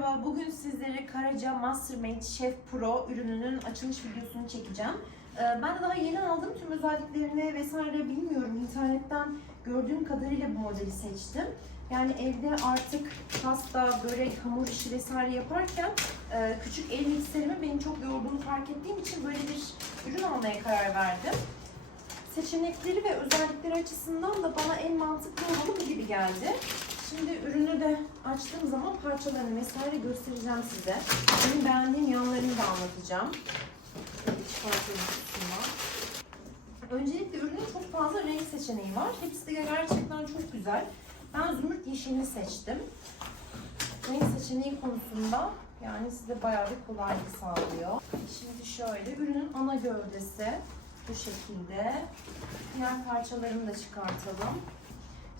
merhaba. Bugün sizlere Karaca Mastermade Chef Pro ürününün açılış videosunu çekeceğim. Ee, Ben de daha yeni aldım. Tüm özelliklerini vesaire bilmiyorum. İnternetten gördüğüm kadarıyla bu modeli seçtim. Yani evde artık pasta, börek, hamur işi vesaire yaparken e, küçük el mikserimi beni çok yorduğunu fark ettiğim için böyle bir ürün almaya karar verdim. Seçenekleri ve özellikleri açısından da bana en mantıklı olanı bu gibi geldi. Şimdi ürünü de açtığım zaman parçalarını vesaire göstereceğim size. Benim beğendiğim yanlarını da anlatacağım. Öncelikle ürünün çok fazla renk seçeneği var. Hepsi de gerçekten çok güzel. Ben zümrüt yeşilini seçtim. Renk seçeneği konusunda yani size bayağı bir kolaylık sağlıyor. Şimdi şöyle ürünün ana gövdesi bu şekilde. Diğer parçalarını da çıkartalım.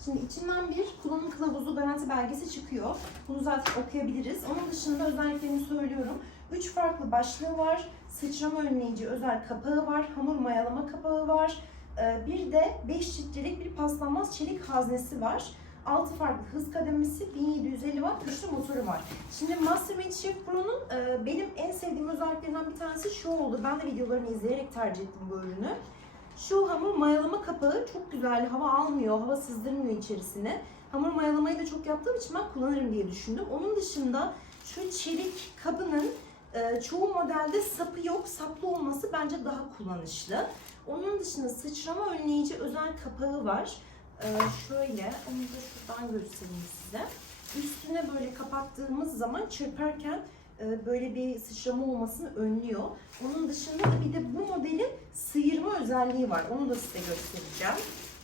Şimdi içinden bir kullanım kılavuzu garanti belgesi çıkıyor. Bunu zaten okuyabiliriz. Onun dışında özelliklerini söylüyorum. Üç farklı başlığı var. Sıçrama önleyici özel kapağı var. Hamur mayalama kapağı var. Ee, Bir de 5 litrelik bir paslanmaz çelik haznesi var. 6 farklı hız kademesi, 1750 watt güçlü motoru var. Şimdi Mastermade Chef Pro'nun e, benim en sevdiğim özelliklerinden bir tanesi şu oldu. Ben de videolarını izleyerek tercih ettim bu ürünü. Şu hamur mayalama kapağı çok güzel. Hava almıyor, hava sızdırmıyor içerisine. Hamur mayalamayı da çok yaptığım için ben kullanırım diye düşündüm. Onun dışında şu çelik kabının e, çoğu modelde sapı yok. Saplı olması bence daha kullanışlı. Onun dışında sıçrama önleyici özel kapağı var. E, şöyle, onu da şuradan göstereyim size. Üstüne böyle kapattığımız zaman çırparken böyle bir sıçrama olmasını önlüyor. Onun dışında da bir de bu modelin sıyırma özelliği var. Onu da size göstereceğim.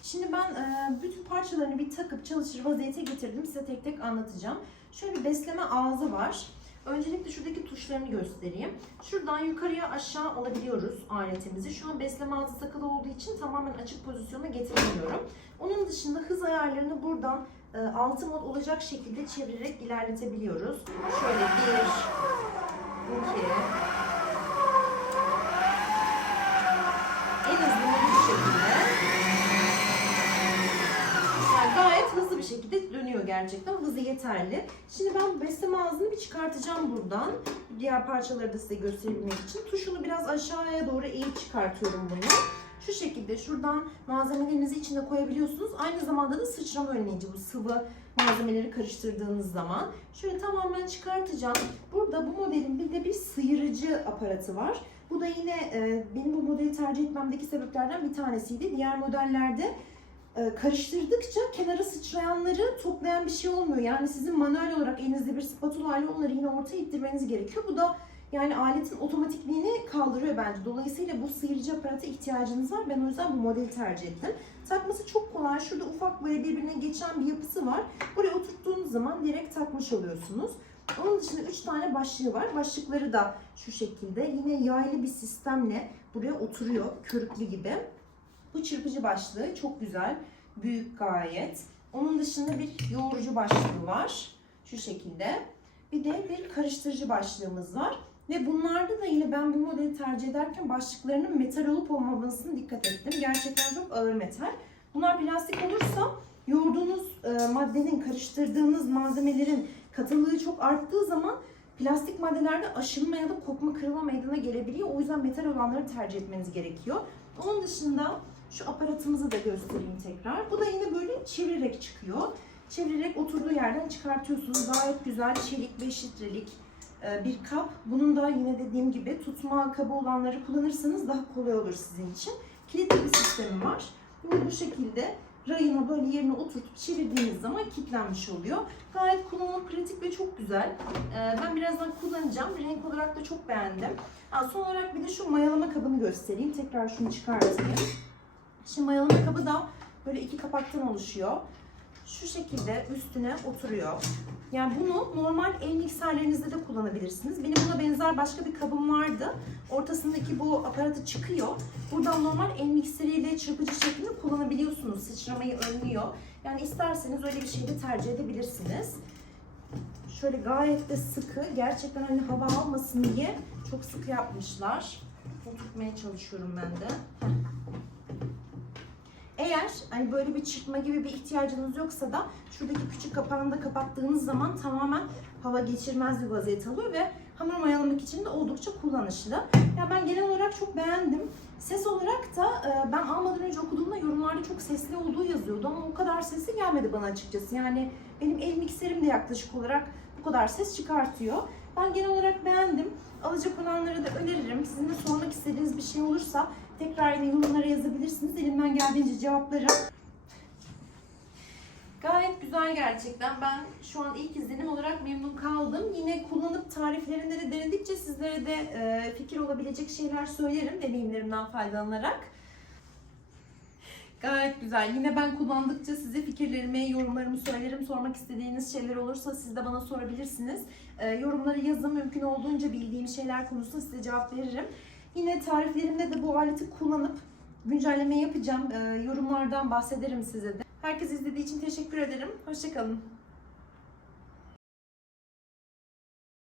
Şimdi ben e, bütün parçalarını bir takıp çalışır vaziyete getirdim. Size tek tek anlatacağım. Şöyle bir besleme ağzı var. Öncelikle şuradaki tuşlarını göstereyim. Şuradan yukarıya aşağı alabiliyoruz aletimizi. Şu an besleme ağzı takılı olduğu için tamamen açık pozisyona getiremiyorum. Onun dışında hız ayarlarını buradan e, 6 mod olacak şekilde çevirerek ilerletebiliyoruz. Şöyle 1, 2, en hızlı bu şekilde. Yani gayet hızlı bir şekilde dönüyor gerçekten. Hızı yeterli. Şimdi ben besleme ağzını bir çıkartacağım buradan. Diğer parçaları da size gösterebilmek için. Tuşunu biraz aşağıya doğru eğip çıkartıyorum bunu. Şu şekilde şuradan malzemelerinizi içine koyabiliyorsunuz. Aynı zamanda da sıçrama önleyici bu sıvı malzemeleri karıştırdığınız zaman. Şöyle tamamen çıkartacağım. Burada bu modelin bir de bir sıyırıcı aparatı var. Bu da yine e, benim bu modeli tercih etmemdeki sebeplerden bir tanesiydi. Diğer modellerde e, karıştırdıkça kenara sıçrayanları toplayan bir şey olmuyor. Yani sizin manuel olarak elinizde bir spatula ile onları yine ortaya ittirmeniz gerekiyor. Bu da yani aletin otomatikliğini kaldırıyor bence. Dolayısıyla bu sıyırıcı aparata ihtiyacınız var. Ben o yüzden bu modeli tercih ettim. Takması çok kolay. Şurada ufak böyle birbirine geçen bir yapısı var. Buraya oturttuğunuz zaman direkt takmış oluyorsunuz. Onun dışında 3 tane başlığı var. Başlıkları da şu şekilde. Yine yaylı bir sistemle buraya oturuyor. Körüklü gibi. Bu çırpıcı başlığı çok güzel. Büyük gayet. Onun dışında bir yoğurucu başlığı var. Şu şekilde. Bir de bir karıştırıcı başlığımız var. Ve bunlarda da yine ben bu modeli tercih ederken başlıklarının metal olup olmamasına dikkat ettim. Gerçekten çok ağır metal. Bunlar plastik olursa yoğurduğunuz e, maddenin, karıştırdığınız malzemelerin katılığı çok arttığı zaman plastik maddelerde aşınma ya da kopma kırılma meydana gelebiliyor. O yüzden metal olanları tercih etmeniz gerekiyor. Onun dışında şu aparatımızı da göstereyim tekrar. Bu da yine böyle çevirerek çıkıyor. Çevirerek oturduğu yerden çıkartıyorsunuz. Gayet güzel çelik 5 litrelik bir kap. Bunun da yine dediğim gibi tutma kabı olanları kullanırsanız daha kolay olur sizin için. Kilitli bir sistemi var. Bunu bu şekilde rayına böyle yerine oturtup çevirdiğiniz zaman kilitlenmiş oluyor. Gayet kullanımı pratik ve çok güzel. E, Ben birazdan kullanacağım. Renk olarak da çok beğendim. Son olarak bir de şu mayalama kabını göstereyim. Tekrar şunu çıkartayım. Şimdi mayalama kabı da böyle iki kapaktan oluşuyor. Şu şekilde üstüne oturuyor. Yani bunu normal el mikserlerinizde de kullanabilirsiniz. Benim buna benzer başka bir kabım vardı. Ortasındaki bu aparatı çıkıyor. Buradan normal el mikseriyle çırpıcı şeklinde kullanabiliyorsunuz. Sıçramayı önlüyor. Yani isterseniz öyle bir şey de tercih edebilirsiniz. Şöyle gayet de sıkı. Gerçekten hani hava almasın diye çok sıkı yapmışlar. Oturtmaya çalışıyorum ben de. Heh. Eğer hani böyle bir çırpma gibi bir ihtiyacınız yoksa da şuradaki küçük kapağını da kapattığınız zaman tamamen hava geçirmez bir vaziyet alıyor ve hamur mayalamak için de oldukça kullanışlı. Ya ben genel olarak çok beğendim. Ses olarak da e, ben almadan önce okuduğumda yorumlarda çok sesli olduğu yazıyordu ama o kadar sesli gelmedi bana açıkçası. Yani benim el mikserim de yaklaşık olarak bu kadar ses çıkartıyor. Ben genel olarak beğendim. Alacak olanlara da öneririm. Sizin de sormak istediğiniz bir şey olursa tekrar yine yorumlara yazabilirsiniz. Elimden geldiğince cevaplarım. Gayet güzel gerçekten. Ben şu an ilk izlenim olarak memnun kaldım. Yine kullanıp tariflerinde de denedikçe sizlere de e, fikir olabilecek şeyler söylerim deneyimlerimden faydalanarak. Gayet güzel. Yine ben kullandıkça size fikirlerimi, yorumlarımı söylerim. Sormak istediğiniz şeyler olursa siz de bana sorabilirsiniz. E, yorumları yazın. Mümkün olduğunca bildiğim şeyler konusunda size cevap veririm. Yine tariflerimde de bu aleti kullanıp güncelleme yapacağım. E, yorumlardan bahsederim size de. Herkes izlediği için teşekkür ederim. Hoşçakalın.